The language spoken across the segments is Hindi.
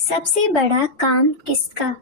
सबसे बड़ा काम किसका?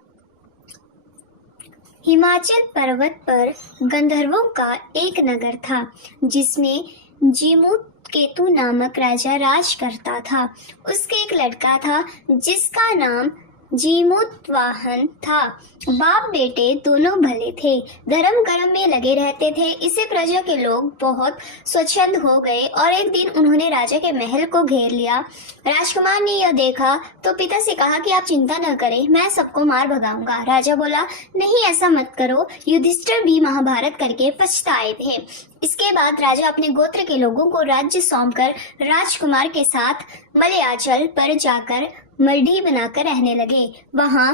हिमाचल पर्वत पर गंधर्वों का एक नगर था जिसमें जीमूत केतु नामक राजा राज करता था। उसके एक लड़का था जिसका नाम जीमूत वाहन था। बाप बेटे दोनों भले थे, धर्म कर्म में लगे रहते थे। इससे प्रजा के लोग बहुत स्वच्छंद हो गए और एक दिन उन्होंने राजा के महल को घेर लिया। राजकुमार ने यह देखा तो पिता से कहा कि आप चिंता न करें, मैं सबको मार भगाऊंगा। राजा बोला, नहीं ऐसा मत करो, युधिष्ठिर भी महाभारत करके पछताए थे। इसके बाद राजा अपने गोत्र के लोगों को राज्य सौंपकर राजकुमार के साथ मलयाचल पर जाकर मढ़ी बनाकर रहने लगे। वहां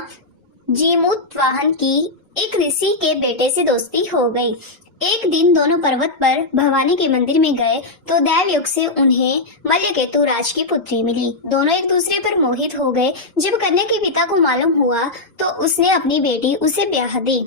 जीमूत वाहन की एक ऋषि के बेटे से दोस्ती हो गई। एक दिन दोनों पर्वत पर भवानी के मंदिर में गए तो दैवयोग से उन्हें मल्यकेतु राज की पुत्री मिली। दोनों एक दूसरे पर मोहित हो गए। जब कन्या के पिता को मालूम हुआ तो उसने अपनी बेटी उसे ब्याह दी।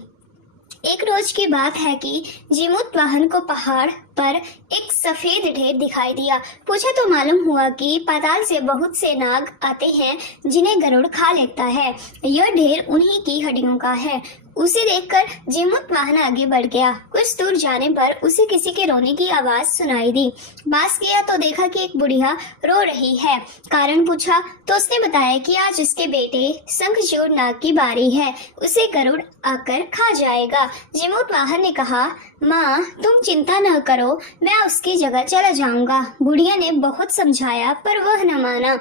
एक रोज की बात है कि जीमूत वाहन को पहाड़ पर एक सफेद ढेर दिखाई दिया। पूछा तो मालूम हुआ कि पाताल से बहुत से नाग आते हैं जिन्हें गरुड़ खा लेता है। यह ढेर उन्हीं की हड्डियों का है। उसे देखकर जीमूत वाहन आगे बढ़ गया। कुछ दूर जाने पर उसे किसी के रोने की आवाज सुनाई दी। पास गया तो देखा कि एक बुढ़िया रो रही है। कारण पूछा तो उसने बताया कि आज उसके बेटे शंखचूड़ नाग की बारी है, उसे गरुड़ आकर खा जाएगा। जीमूत वाहन ने कहा, माँ तुम चिंता न करो, मैं उसकी जगह चला जाऊंगा। बुढ़िया ने बहुत समझाया पर वह न माना।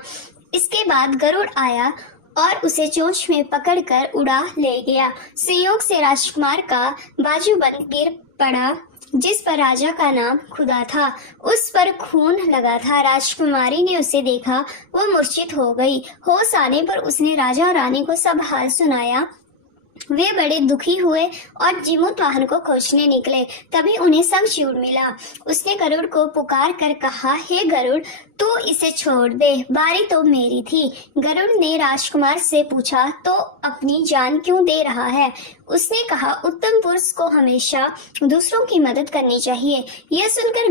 इसके बाद गरुड़ आया और उसे चोंच में पकड़कर उड़ा ले गया। संयोग से राजकुमार का बाजूबंद गिर पड़ा जिस पर राजा का नाम खुदा था। उस पर खून लगा था। राजकुमारी ने उसे देखा, वह मूर्छित हो गई। होश आने पर उसने राजा और रानी को सब हाल सुनाया। वे बड़े दुखी हुए और जीमूत वाहन को खोजने निकले। तभी उन्हें शंखचूड़ मिला। उसने गरुड़ को पुकार कर कहा, हे गरुड़, तू इसे छोड़ दे, बारी तो मेरी थी। गरुड़ ने राजकुमार से पूछा, तो अपनी जान क्यों दे रहा है? उसने कहा, उत्तम पुरुष को हमेशा दूसरों की मदद करनी चाहिए। यह सुनकर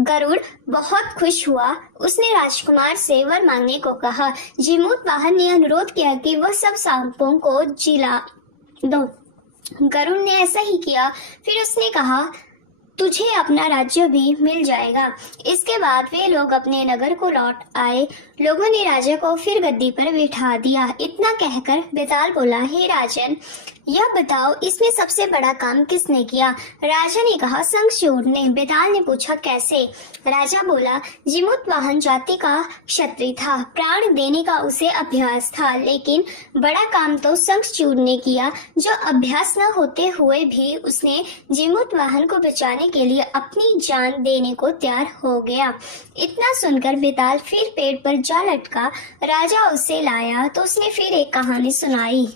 गरुड़ बहुत खुश हुआ। उसने राजकुमार से वर मांगने को कहा। जीमूत वाहन ने अनुरोध किया कि वह सब सांपों को जिला दो। गरुड़ ने ऐसा ही किया। फिर उसने कहा, तुझे अपना राज्य भी मिल जाएगा। इसके बाद वे लोग अपने नगर को लौट आए। लोगों ने राजा को फिर गद्दी पर बिठा दिया। इतना कहकर बेताल बोला, हे राजन, यह बताओ इसमें सबसे बड़ा काम किसने किया? राजा ने कहा, शंखचूड़ ने। बेताल ने पूछा, कैसे? राजा बोला, जीमूत वाहन जाति का क्षत्रिय था, प्राण देने का उसे अभ्यास था, लेकिन बड़ा काम तो शंखचूड़ ने किया, जो अभ्यास न होते हुए भी उसने जीमूत वाहन को बचाने के लिए अपनी जान देने को तैयार हो गया। इतना सुनकर बेताल फिर पेड़ पर जा लटका। राजा उसे लाया तो उसने फिर एक कहानी सुनाई।